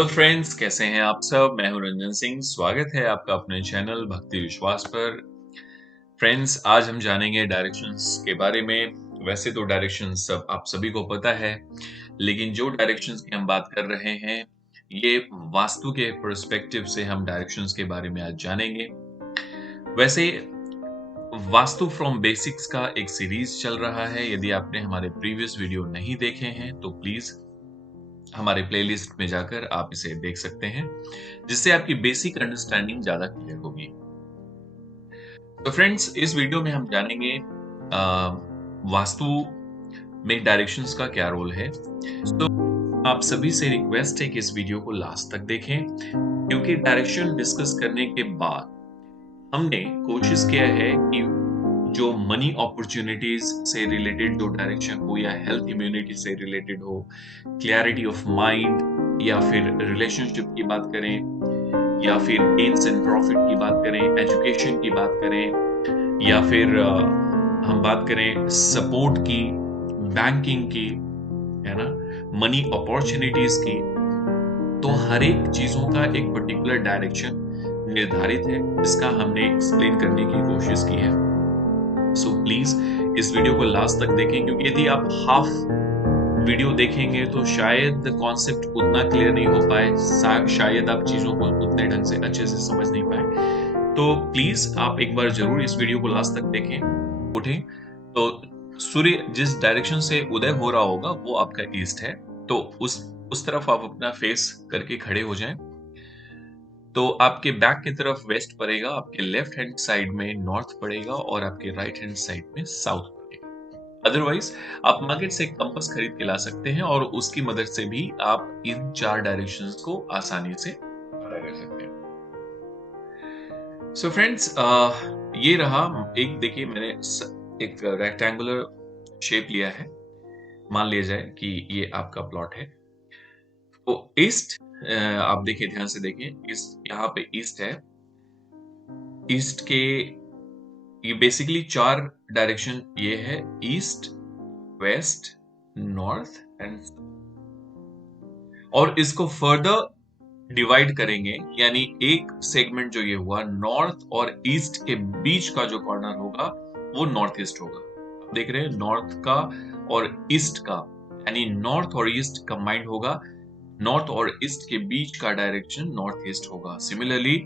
Hello friends, कैसे हैं आप सब। मैं हूं रंजन सिंह। स्वागत है आपका अपने चैनल भक्ति विश्वास पर। फ्रेंड्स, आज हम जानेंगे डायरेक्शंस के बारे में। वैसे तो डायरेक्शंस सब आप सभी को पता है, लेकिन जो डायरेक्शंस की हम बात कर रहे हैं, ये वास्तु के पर्सपेक्टिव से हम डायरेक्शंस के बारे में आज जानेंगे। वैसे वास्तु फ्रॉम बेसिक्स का एक सीरीज चल रहा है। यदि आपने हमारे प्रीवियस वीडियो नहीं देखे हैं तो प्लीज हमारे प्लेलिस्ट में जाकर आप इसे देख सकते हैं, जिससे आपकी बेसिक अंडरस्टैंडिंग ज्यादा क्लियर होगी। तो फ्रेंड्स, इस वीडियो में हम जानेंगे वास्तु में डायरेक्शंस का क्या रोल है। तो आप सभी से रिक्वेस्ट है कि इस वीडियो को लास्ट तक देखें, क्योंकि डायरेक्शन डिस्कस करने के बाद हमने कोशिश किया है कि जो मनी अपॉर्चुनिटीज से रिलेटेड जो डायरेक्शन हो, या हेल्थ इम्यूनिटी से रिलेटेड हो, क्लैरिटी ऑफ माइंड, या फिर रिलेशनशिप की बात करें, या फिर गेन्स एंड प्रॉफिट की बात करें, एजुकेशन की बात करें, या फिर हम बात करें सपोर्ट की, बैंकिंग की, है ना, मनी अपॉर्चुनिटीज की, तो हर एक चीजों का एक पर्टिकुलर डायरेक्शन निर्धारित है, जिसका हमने एक्सप्लेन करने की कोशिश की है। सो प्लीज इस वीडियो को लास्ट तक देखें, क्योंकि यदि आप हाफ वीडियो देखेंगे तो शायद कॉन्सेप्ट उतना क्लियर नहीं हो पाए, शायद आप चीजों को उतने ढंग से अच्छे से समझ नहीं पाए। तो प्लीज आप एक बार जरूर इस वीडियो को लास्ट तक देखें। उठें तो सूर्य जिस डायरेक्शन से उदय हो रहा होगा वो आपका ईस्ट है, तो उस तरफ आप अपना फेस करके खड़े हो जाएं। तो आपके बैक की तरफ वेस्ट पड़ेगा, आपके लेफ्ट हैंड साइड में नॉर्थ पड़ेगा, और आपके राइट हैंड साइड में साउथ पड़ेगा। अदरवाइज आप मार्केट से कंपास खरीद के ला सकते हैं, और उसकी मदद से भी आप इन चार डायरेक्शंस को आसानी से पता कर सकते हैं। सो फ्रेंड्स, ये रहा एक, देखिए मैंने एक रेक्टेंगुलर शेप लिया है। मान लिया जाए कि ये आपका प्लॉट है। तो ईस्ट, आप देखिए, ध्यान से देखिए, इस यहाँ पे ईस्ट है। ईस्ट के ये बेसिकली चार डायरेक्शन ये है: ईस्ट, वेस्ट, नॉर्थ एंड, और इसको फर्दर डिवाइड करेंगे, यानी एक सेगमेंट जो ये हुआ, नॉर्थ और ईस्ट के बीच का जो कॉर्नर होगा वो नॉर्थ ईस्ट होगा। आप देख रहे हैं, नॉर्थ का और ईस्ट का, यानी नॉर्थ और ईस्ट कंबाइंड होगा। नॉर्थ और ईस्ट के बीच का डायरेक्शन नॉर्थ ईस्ट होगा। सिमिलरली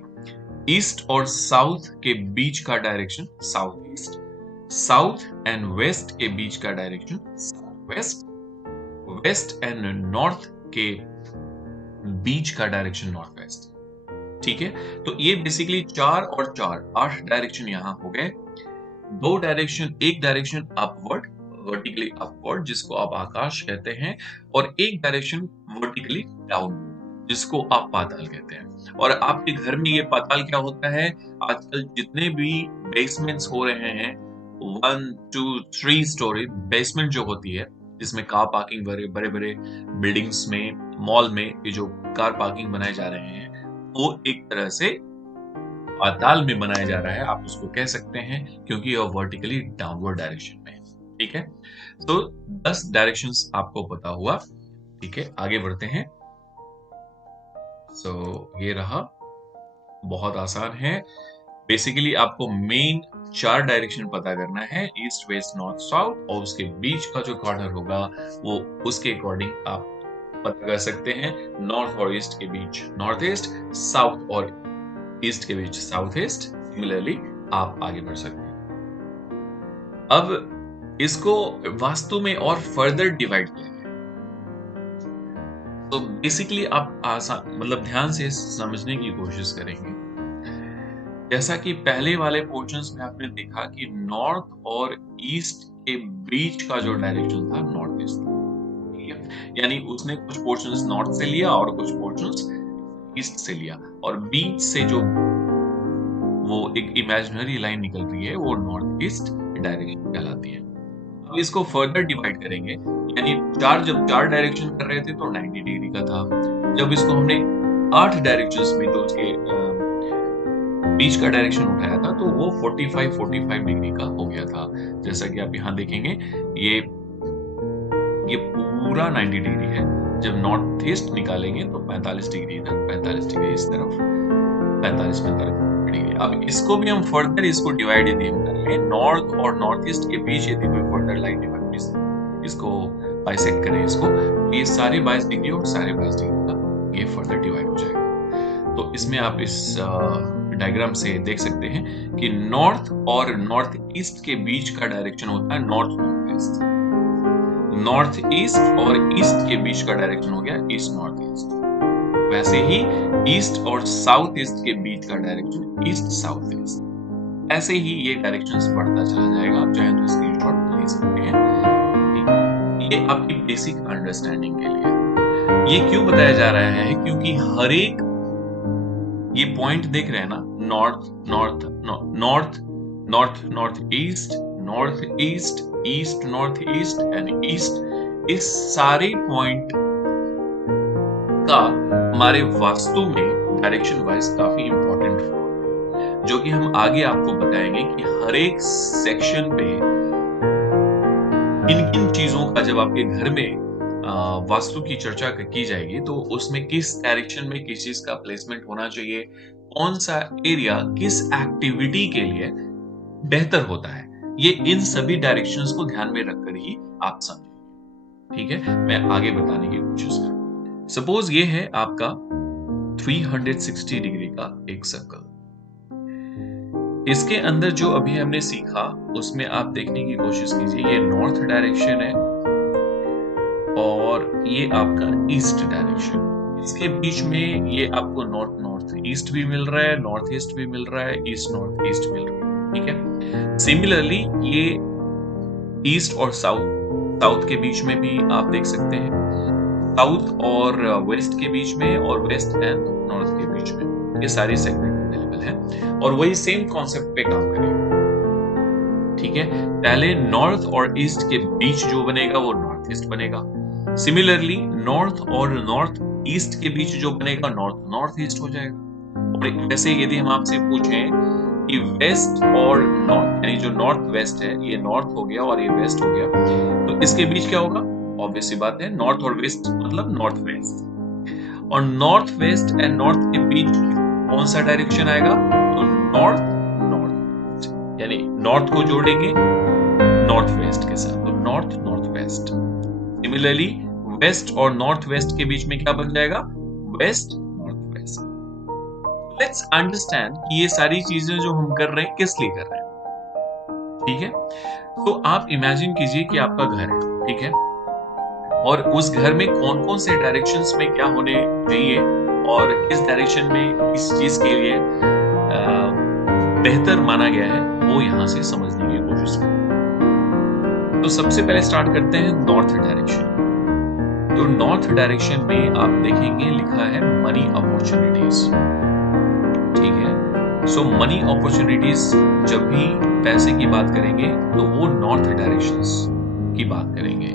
ईस्ट और साउथ के बीच का direction south east, south and west के बीच का direction south west, west and north के बीच का डायरेक्शन नॉर्थ वेस्ट। ठीक है, तो ये बेसिकली चार और चार 8 डायरेक्शन यहां हो गए। दो डायरेक्शन, एक डायरेक्शन अपवर्ड, वर्टिकली अपवर्ड, जिसको आप आकाश कहते हैं, और एक डायरेक्शन वर्टिकली डाउन, जिसको आप पाताल कहते हैं। और आपके घर में ये पाताल क्या होता है? आजकल जितने भी बेसमेंट्स हो रहे हैं, 1 2 3 स्टोरी बेसमेंट जो होती है, जिसमें कार पार्किंग, बड़े बड़े बिल्डिंग्स में, मॉल में ये जो कार पार्किंग बनाए जा रहे हैं, वो एक तरह से पाताल में बनाया जा रहा है, आप उसको कह सकते हैं, क्योंकि यह वर्टिकली डाउनवर्ड डायरेक्शन में है। ठीक है, तो 10 डायरेक्शंस आपको पता हुआ। ठीक है, आगे बढ़ते हैं। ये रहा, बहुत आसान है। बेसिकली आपको मेन 4 डायरेक्शन पता करना है: ईस्ट, वेस्ट, नॉर्थ, साउथ, और उसके बीच का जो कॉर्नर होगा वो उसके अकॉर्डिंग आप पता कर सकते हैं। नॉर्थ और ईस्ट के बीच नॉर्थ ईस्ट, साउथ और ईस्ट के बीच साउथ ईस्ट। सिमिलरली आप आगे बढ़ सकते हैं। अब इसको वास्तु में और फर्दर डिवाइड किया है। तो बेसिकली आप आसान, मतलब ध्यान से समझने की कोशिश करेंगे। जैसा कि पहले वाले पोर्शंस में आपने देखा कि नॉर्थ और ईस्ट के बीच का जो डायरेक्शन था नॉर्थ ईस्ट था, यानी उसने कुछ पोर्शंस नॉर्थ से लिया और कुछ पोर्शंस ईस्ट से लिया, और बीच से जो वो एक इमेजिनरी लाइन निकल रही है वो नॉर्थ ईस्ट डायरेक्शन कहलाती है। अब इसको फर्दर डिवाइड करेंगे, यानी जब चार डायरेक्शन कर रहे थे तो 90 डिग्री का था। जब इसको हमने 8 डायरेक्शंस में, तो उसके बीच का डायरेक्शन उठाया था, तो वो 45 डिग्री का हो गया था। जैसा कि आप यहाँ देखेंगे, ये पूरा 90 डिग्री है। जब नॉर्थ ईस्ट निकालेंगे तो 45 डिग्री इधर, 45 डिग्री इस तरफ, 45 डिग्री। अब इसको भी हम फर्दर इसको डिवाइड यदि हम कर लें, नॉर्थ और नॉर्थ ईस्ट के बीच यदि कोई फर्दर लाइन डिवाइड, इसको बाइसेक्ट करें इसको, ये सारे 22 डिग्री और सारे 22 डिग्री का ये फर्दर डिवाइड हो जाएगा। तो इसमें आप इस डायग्राम से देख सकते हैं कि नॉर्थ और नॉर्थ ईस्ट के बीच का डायरेक्शन होता है north north east, north east और ईस्ट के बीच का डायरेक्शन हो गया ईस्ट नॉर्थ ईस्ट। वैसे ही ईस्ट और साउथ ईस्ट के बीच का डायरेक्शन ईस्ट साउथ ईस्ट। ऐसे ही ये डायरेक्शंस बढ़ता चला जाएगा, आप चाहें तो स्क्रीनशॉट ले सकते हैं। ये आपकी बेसिक अंडरस्टैंडिंग के लिए। ये क्यों बताया जा रहा है? क्योंकि हर एक ये पॉइंट देख रहे हैं ना, north north north north north east, north east, east north east and east, इस सारे पॉइंट का हमारे वास्तु में डायरेक्शन वाइज काफी इंपॉर्टेंट रोल, जो कि हम आगे आपको बताएंगे कि हर एक सेक्शन पे किन किन चीजों का जब आपके घर में वास्तु की चर्चा की जाएगी तो उसमें किस डायरेक्शन में किस चीज का प्लेसमेंट होना चाहिए, कौन सा एरिया किस एक्टिविटी के लिए बेहतर होता है, ये इन सभी डायरेक्शंस को ध्यान में रखकर ही आप समझेंगे। ठीक है, मैं आगे बताने की कोशिश करूंगा। सपोज ये है आपका 360 डिग्री का एक सर्कल। इसके अंदर जो अभी हमने सीखा उसमें आप देखने की कोशिश कीजिए, ये नॉर्थ डायरेक्शन है और ये आपका ईस्ट डायरेक्शन। इसके बीच में ये आपको नॉर्थ नॉर्थ ईस्ट भी मिल रहा है, नॉर्थ ईस्ट भी मिल रहा है, ईस्ट नॉर्थ ईस्ट मिल रहा है। ठीक है, सिमिलरली ये ईस्ट और साउथ, साउथ के बीच में भी आप देख सकते हैं, साउथ और वेस्ट के बीच में और वेस्ट एंड नॉर्थ के बीच में, ये सारी सेगमेंट अवेलेबल है और वही सेम कॉन्सेप्ट पे काम करेगा। ठीक है, पहले नॉर्थ और ईस्ट के बीच जो बनेगा वो नॉर्थ ईस्ट बनेगा। सिमिलरली नॉर्थ और नॉर्थ ईस्ट के बीच जो बनेगा नॉर्थ नॉर्थ ईस्ट हो जाएगा। और वैसे यदि हम आपसे पूछें कि वेस्ट और नॉर्थ, यानी जो नॉर्थ वेस्ट है, ये नॉर्थ हो गया और ये वेस्ट हो गया, तो इसके बीच क्या होगा? ऑब्वियस सी बात है, नॉर्थ और वेस्ट मतलब नॉर्थ वेस्ट। और नॉर्थ वेस्ट एंड नॉर्थ के बीच कौन सा डायरेक्शन आएगा? तो नॉर्थ नॉर्थ, यानी नॉर्थ को जोड़ेंगे नॉर्थ वेस्ट के साथ, तो north north west. Similarly west और नॉर्थ वेस्ट के बीच में क्या बन जाएगा? West north west. Let's understand कि ये सारी चीजें जो हम कर रहे हैं किस लिए कर रहे हैं। ठीक है, तो आप इमेजिन कीजिए कि आपका घर है, ठीक है, और उस घर में कौन कौन से डायरेक्शंस में क्या होने चाहिए और किस डायरेक्शन में किस चीज के लिए बेहतर माना गया है, वो यहां से समझने की कोशिश करें। तो सबसे पहले स्टार्ट करते हैं नॉर्थ डायरेक्शन। तो नॉर्थ डायरेक्शन में आप देखेंगे लिखा है मनी अपॉर्चुनिटीज। ठीक है, सो मनी अपॉर्चुनिटीज, जब भी पैसे की बात करेंगे तो वो नॉर्थ डायरेक्शंस की बात करेंगे,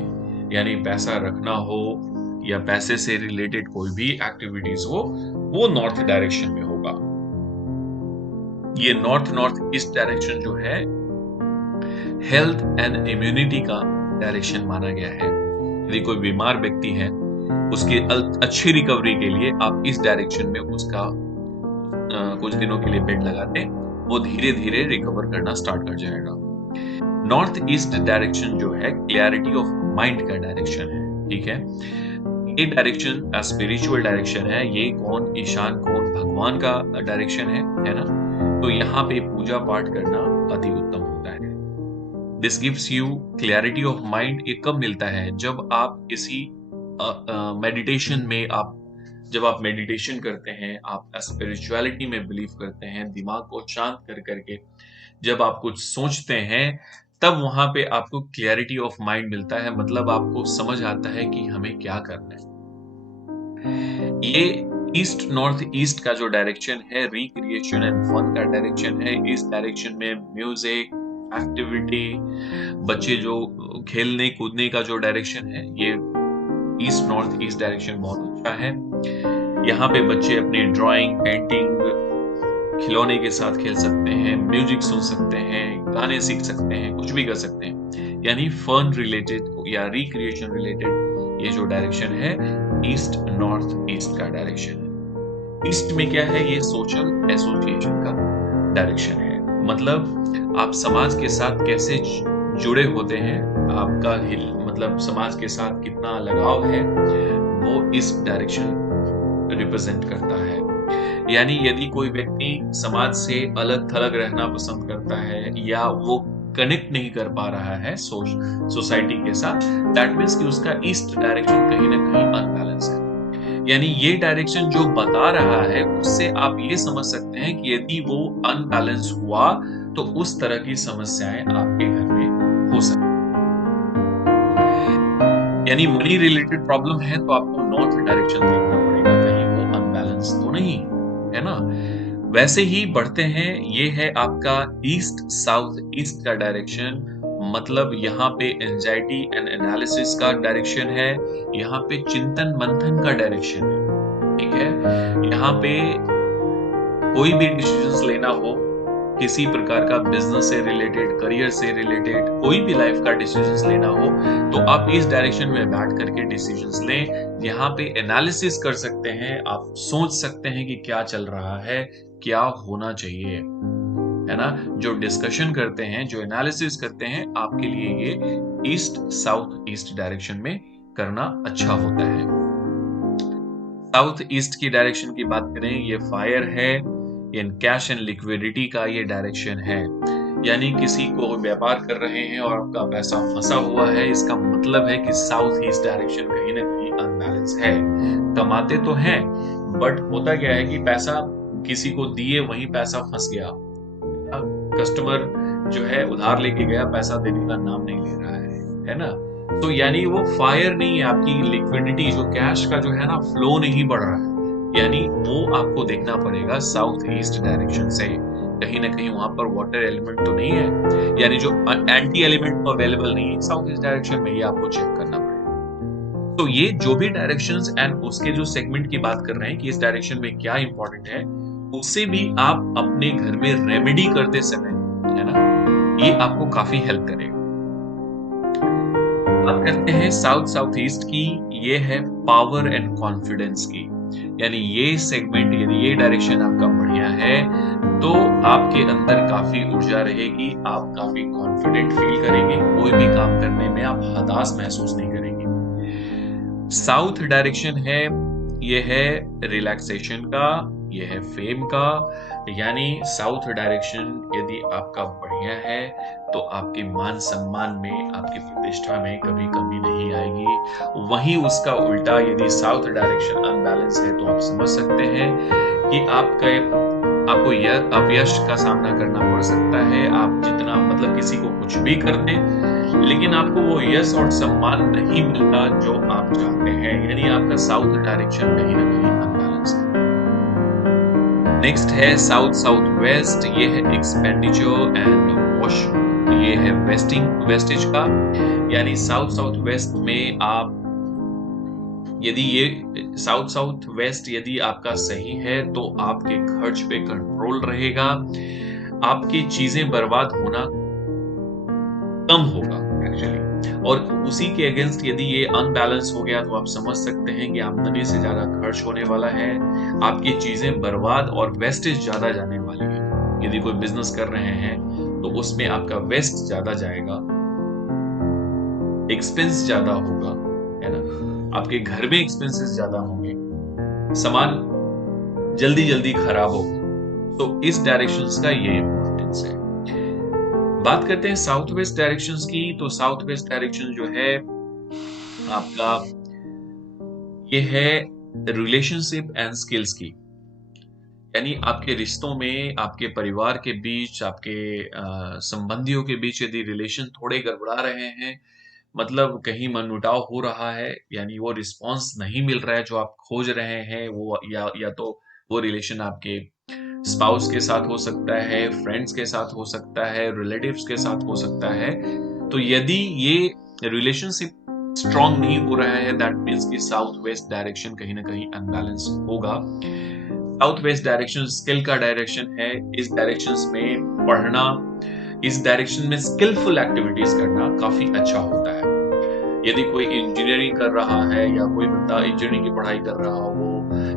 यानी पैसा रखना हो या पैसे से रिलेटेड कोई भी एक्टिविटीज हो वो नॉर्थ डायरेक्शन में होगा। ये नॉर्थ नॉर्थ ईस्ट डायरेक्शन जो है हेल्थ एंड इम्यूनिटी का डायरेक्शन माना गया है। यदि कोई बीमार व्यक्ति है उसकी अच्छी रिकवरी के लिए आप इस डायरेक्शन में उसका कुछ दिनों के लिए बेड लगाते हैं, वो धीरे धीरे रिकवर करना स्टार्ट कर जाएगा। नॉर्थ ईस्ट डायरेक्शन जो है क्लैरिटी ऑफ माइंड का डायरेक्शन है। ठीक है, ये डायरेक्शन स्पिरिचुअल डायरेक्शन है। ये कौन ईशान कौन भगवान का डायरेक्शन है ना, तो यहाँ पे पूजा पाठ करना अति उत्तम होता है। This gives you clarity of mind. ये कब मिलता है? जब आप किसी मेडिटेशन में जब आप मेडिटेशन करते हैं, आप स्पिरिचुअलिटी में बिलीव करते हैं, दिमाग को शांत कर करके जब आप कुछ सोचते हैं, तब वहां पे आपको क्लैरिटी ऑफ माइंड मिलता है। मतलब आपको समझ आता है कि हमें क्या करना है। ये ईस्ट नॉर्थ ईस्ट का जो डायरेक्शन है रिक्रिएशन एंड फन का डायरेक्शन है। इस डायरेक्शन में म्यूजिक, एक्टिविटी, बच्चे जो खेलने कूदने का जो डायरेक्शन है, ये ईस्ट नॉर्थ ईस्ट डायरेक्शन बहुत अच्छा है। यहाँ पे बच्चे अपनी ड्राइंग, पेंटिंग, खिलौने के साथ खेल सकते हैं, म्यूजिक सुन सकते हैं, गाने सीख सकते हैं, कुछ भी कर सकते हैं। यानी फन रिलेटेड या रिक्रिएशन रिलेटेड ये जो डायरेक्शन है ईस्ट नॉर्थ ईस्ट का डायरेक्शन है। ईस्ट में क्या है, ये सोशल एसोसिएशन का डायरेक्शन है, मतलब आप समाज के साथ कैसे जुड़े होते हैं, आपका मतलब समाज के साथ कितना लगाव है, वो इस डायरेक्शन रिप्रेजेंट करता है। यानी यदि कोई व्यक्ति समाज से अलग थलग रहना पसंद करता है या वो कनेक्ट नहीं कर पा रहा है सोसाइटी के साथ, दैट मीन्स कि उसका ईस्ट डायरेक्शन कहीं ना कहीं अनबैलेंस है। यानी ये डायरेक्शन जो बता रहा है उससे आप ये समझ सकते हैं कि यदि वो अनबैलेंस हुआ तो उस तरह की समस्याएं आपके घर में हो सकती हैं। यानी मनी रिलेटेड प्रॉब्लम है तो आपको नॉर्थ डायरेक्शन देखना पड़ेगा, कहीं वो अनबैलेंस तो नहीं है ना। वैसे ही बढ़ते हैं, ये है आपका ईस्ट साउथ ईस्ट का डायरेक्शन, मतलब यहाँ पे एंजाइटी एंड एनालिसिस का डायरेक्शन है, यहाँ पे चिंतन मंथन का डायरेक्शन है, ठीक है। यहाँ पे कोई भी डिसीजंस लेना हो, किसी प्रकार का बिजनेस से रिलेटेड, करियर से रिलेटेड, कोई भी लाइफ का डिसीजंस लेना हो तो आप इस डायरेक्शन में बैठ करके डिसीजंस लें। यहाँ पे एनालिसिस कर सकते हैं, आप सोच सकते हैं कि क्या चल रहा है, क्या होना चाहिए, है ना। जो डिस्कशन करते हैं, जो एनालिसिस करते हैं, आपके लिए ये ईस्ट साउथ ईस्ट डायरेक्शन में करना अच्छा होता है। साउथ ईस्ट की डायरेक्शन की बात करें, ये फायर है, ये कैश एंड लिक्विडिटी का ये डायरेक्शन है। यानी किसी को व्यापार कर रहे हैं और आपका पैसा फंसा हुआ है, इसका मतलब है कि साउथ ईस्ट डायरेक्शन कहीं ना कहीं अनबैलेंस है। कमाते तो हैं बट होता क्या है कि पैसा किसी को दिए, वहीं पैसा फंस गया। कस्टमर जो है उधार लेके गया, पैसा देने का नाम नहीं ले रहा है ना। तो यानी वो फायर नहीं है, आपकी लिक्विडिटी जो कैश का जो है ना फ्लो नहीं बढ़ रहा है, यानी वो आपको देखना पड़ेगा साउथ ईस्ट डायरेक्शन से। कहीं ना कहीं वहां पर वाटर एलिमेंट तो नहीं है, यानी जो एंटी एलिमेंट अवेलेबल नहीं है साउथ ईस्ट डायरेक्शन में, ये आपको चेक करना पड़ेगा। तो ये जो भी डायरेक्शंस एंड उसके जो सेगमेंट की बात कर रहे हैं कि इस डायरेक्शन में क्या इंपॉर्टेंट है, उससे भी आप अपने घर में रेमेडी करते समय, है ना, ये आपको काफी हेल्प करेगा। बात करते हैं साउथ साउथ ईस्ट की, ये है पावर एंड कॉन्फिडेंस की। यानी ये सेगमेंट, यदि ये डायरेक्शन आपका बढ़िया है तो आपके अंदर काफी ऊर्जा रहेगी, आप काफी कॉन्फिडेंट फील करेंगे, कोई भी काम करने में आप हताश महसूस नहीं करेंगे। साउथ डायरेक्शन है, ये है रिलैक्सेशन का, ये है फेम का। यानी साउथ डायरेक्शन यदि आपका बढ़िया है तो आपके मान सम्मान में, आपकी प्रतिष्ठा में कभी कमी नहीं आएगी। वहीं उसका उल्टा यदि साउथ डायरेक्शन अनबैलेंस है तो आप समझ सकते हैं कि आपको यह अपयश का सामना करना पड़ सकता है। आप जितना मतलब किसी को कुछ भी कर दें, लेकिन आपको वो यश और सम्मान नहीं मिलता जो आप चाहते हैं, यानी आपका साउथ डायरेक्शन कहीं ना कहीं अनबैलेंस है। नेक्स्ट है साउथ साउथ वेस्ट, ये है एक्सपेंडिचर एंड वॉश, ये है वेस्टेज का। यानी साउथ साउथ वेस्ट में आप, यदि ये साउथ साउथ वेस्ट यदि आपका सही है तो आपके खर्च पे कंट्रोल रहेगा, आपकी चीजें बर्बाद होना कम होगा एक्चुअली। और उसी के अगेंस्ट यदि ये अनबैलेंस हो गया तो आप समझ सकते हैं कि आमदनी से ज्यादा खर्च होने वाला है, आपकी चीजें बर्बाद और वेस्टेज ज्यादा जाने वाली है। यदि कोई बिजनेस कर रहे हैं तो उसमें आपका वेस्ट ज्यादा जाएगा, एक्सपेंस ज्यादा होगा, है ना। आपके घर में एक्सपेंसेस ज्यादा होंगे, सामान जल्दी जल्दी खराब होगा। तो इस डायरेक्शंस का ये इंपॉर्टेंस है। बात करते हैं साउथ वेस्ट डायरेक्शंस की, तो साउथ वेस्ट डायरेक्शन जो है आपका, ये है रिलेशनशिप एंड स्किल्स की। यानी आपके रिश्तों में, आपके परिवार के बीच, आपके संबंधियों के बीच यदि रिलेशन थोड़े गड़बड़ा रहे हैं, मतलब कहीं मनमुटाव हो रहा है, यानी वो रिस्पॉन्स नहीं मिल रहा है जो आप खोज रहे हैं, वो या तो वो रिलेशन आपके स्पाउस के साथ हो सकता है, फ्रेंड्स के साथ हो सकता है, रिलेटिव्स के साथ हो सकता है। तो यदि ये रिलेशनशिप स्ट्रांग नहीं हो रहा है, दैट मीन्स कि साउथ वेस्ट डायरेक्शन कहीं ना कहीं अनबैलेंस होगा। साउथ वेस्ट डायरेक्शन स्किल का डायरेक्शन है, इस डायरेक्शन में पढ़ना, इस डायरेक्शन में स्किलफुल एक्टिविटीज करना काफी अच्छा होता है। यदि कोई इंजीनियरिंग कर रहा है या कोई बंदा इंजीनियरिंग की पढ़ाई कर रहा हो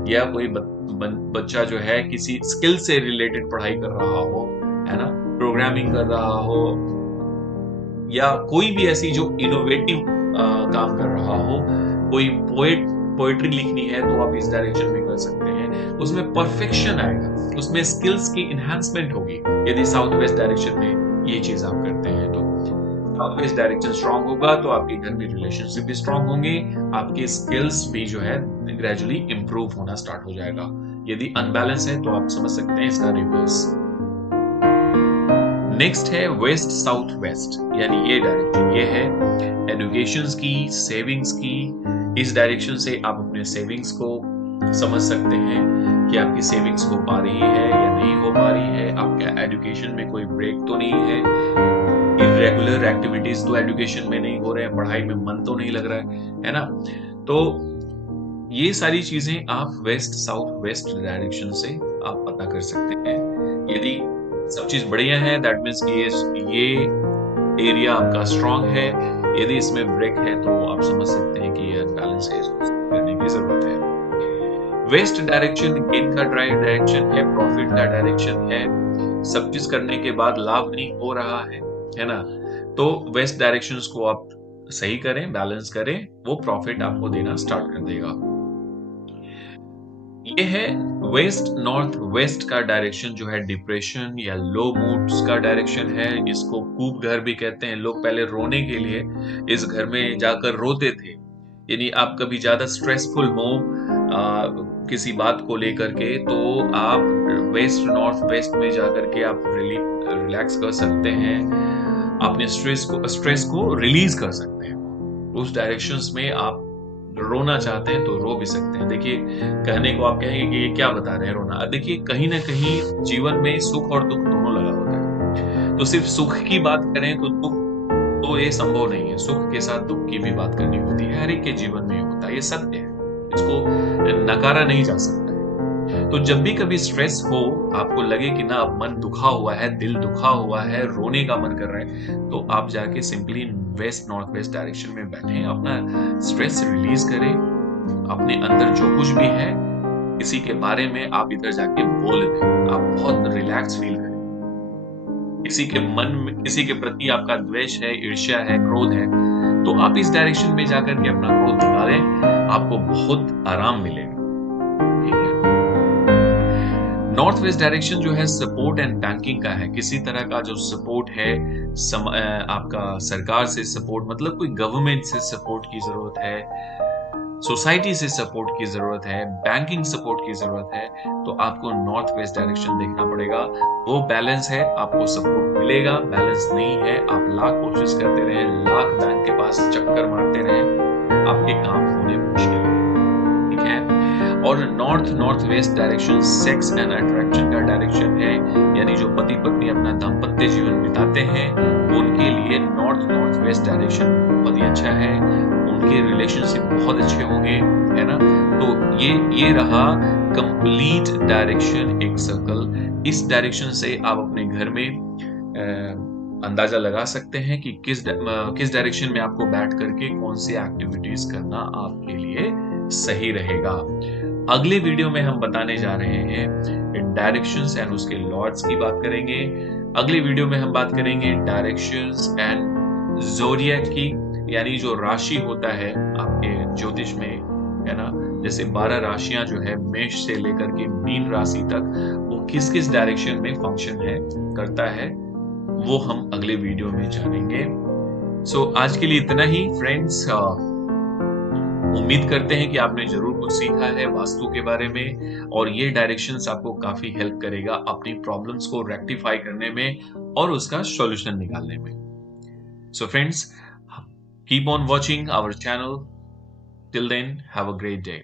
या कोई बच्चा जो है किसी स्किल से रिलेटेड पढ़ाई कर रहा हो, है ना, प्रोग्रामिंग कर रहा हो या कोई भी ऐसी जो इनोवेटिव काम कर रहा हो, कोई पोएट्री लिखनी है तो आप इस डायरेक्शन में कर सकते हैं। उसमें परफेक्शन आएगा, उसमें स्किल्स की इन्हांसमेंट होगी यदि साउथ वेस्ट डायरेक्शन में ये चीज आप करते हैं तो। साउथ वेस्ट डायरेक्शन स्ट्रांग होगा तो आपके घर में रिलेशनशिप भी स्ट्रांग होंगे, आपके स्किल्स भी जो है ग्रेजुअली इंप्रूव होना स्टार्ट हो जाएगा। यदि अनबैलेंस है तो आप समझ सकते हैं इसका रिवर्स। नेक्स्ट है वेस्ट साउथ वेस्ट, यानी ये डायरेक्शन, ये है एजुकेशन की, सेविंग्स की। इस डायरेक्शन से आप अपने सेविंग्स को समझ सकते हैं कि आपकी सेविंग्स हो पा रही है या नहीं हो पा रही है, आपका एजुकेशन में कोई ब्रेक तो नहीं है, इरेगुलर एक्टिविटीज तो एजुकेशन में नहीं हो रहे हैं, पढ़ाई में मन तो नहीं लग रहा है ना। तो ये सारी चीजें आप वेस्ट साउथ वेस्ट डायरेक्शन से आप पता कर सकते हैं। यदि सब चीज बढ़िया है दैट मीन्स कि ये एरिया आपका स्ट्रांग है, यदि इसमें ब्रेक है तो आप समझ सकते हैं कि ये अनबैलेंस है, इसको करने की जरूरत है। वेस्ट डायरेक्शन गेन का डायरेक्शन है, प्रॉफिट का डायरेक्शन है, सब चीज करने के बाद लाभ नहीं हो रहा है ना, तो वेस्ट डायरेक्शंस को आप सही करें, बैलेंस करें, वो प्रॉफिट आपको देना स्टार्ट कर देगा। ये है वेस्ट नॉर्थ वेस्ट का डायरेक्शन जो है डिप्रेशन या लो मूड्स का डायरेक्शन है। इसको कूप घर भी कहते हैं। लोग पहले रोने के लिए इस घर में जाकर रोते थे। यानी आप कभी ज्यादा स्ट्रेसफुल हो किसी बात को लेकर के तो आप वेस्ट नॉर्थ वेस्ट में जाकर के आप रिलैक्स कर सकते हैं, अपने स्ट्रेस को रिलीज कर सकते हैं। उस डायरेक्शंस में आप रोना चाहते हैं तो रो भी सकते हैं। देखिए, कहने को आप कहेंगे कि ये क्या बता रहे हैं रोना। देखिए, कहीं ना कहीं जीवन में सुख और दुख दोनों लगा होता है। तो सिर्फ सुख की बात करें तो दुख तो ये संभव नहीं है। सुख के साथ दुख की भी बात करनी होती है, हर एक के जीवन में होता है, ये सत्य है, इसको नकारा नहीं जा सकता है। तो जब भी कभी स्ट्रेस हो, आपको लगे कि ना अब मन दुखा हुआ है, दिल दुखा हुआ है, रोने का मन कर रहा है, तो आप जाके simply waste north west direction में बैठे, अपना स्ट्रेस रिलीज करें, अपने अंदर जो कुछ भी है किसी के बारे में आप इधर जाके बोल दें, आप बहुत रिलैक्स फील करें। किसी के मन में किसी के प्रति आपका द्वेष है, ईर्ष्या है, क्रोध है, तो आप इस डायरेक्शन में जाकर के अपना क्रोध निकालें, आपको बहुत आराम मिलेगा। ठीक है। नॉर्थ वेस्ट डायरेक्शन जो है सपोर्ट एंड बैंकिंग का है। किसी तरह का जो सपोर्ट है, आपका सरकार से सपोर्ट, मतलब कोई गवर्नमेंट से सपोर्ट की जरूरत है, सोसाइटी से सपोर्ट की जरूरत है, बैंकिंग सपोर्ट की जरूरत है, तो आपको नॉर्थ वेस्ट डायरेक्शन देखना पड़ेगा। वो बैलेंस है, आपको सपोर्ट मिलेगा। बैलेंस नहीं है, आप लाख कोशिश करते रहे, लाख बैंक के पास चक्कर मारते रहे, आपके काम होने मुश्किल है। ठीक है। और north west direction sex and attraction का डायरेक्शन है, यानी जो पति पत्नी अपना दाम्पत्य जीवन बिताते हैं उनके लिए नॉर्थ वेस्ट डायरेक्शन बहुत ही अच्छा है, उनके रिलेशनशिप बहुत अच्छे होंगे, है ना। तो ये रहा कंप्लीट डायरेक्शन, एक सर्कल। इस डायरेक्शन से आप अपने घर में अंदाजा लगा सकते हैं कि किस डायरेक्शन में आपको बैठ करके कौन सी एक्टिविटीज करना आपके लिए सही रहेगा। अगले वीडियो में हम बताने जा रहे हैं डायरेक्शंस एंड उसके लॉर्ड्स की बात करेंगे। अगले वीडियो में हम बात करेंगे डायरेक्शंस एंड ज़ोडिएक की, यानी जो राशि होता है आपके ज्योतिष में, है ना, जैसे 12 राशियां जो है मेष से लेकर के मीन राशि तक, वो किस किस डायरेक्शन में फंक्शन है करता है, वो हम अगले वीडियो में जानेंगे। सो आज के लिए इतना ही फ्रेंड्स। उम्मीद करते हैं कि आपने जरूर कुछ सीखा है वास्तु के बारे में, और ये डायरेक्शंस आपको काफी हेल्प करेगा अपनी प्रॉब्लम्स को रेक्टिफाई करने में और उसका सॉल्यूशन निकालने में। So friends, keep on watching our channel. Till then, have a great day.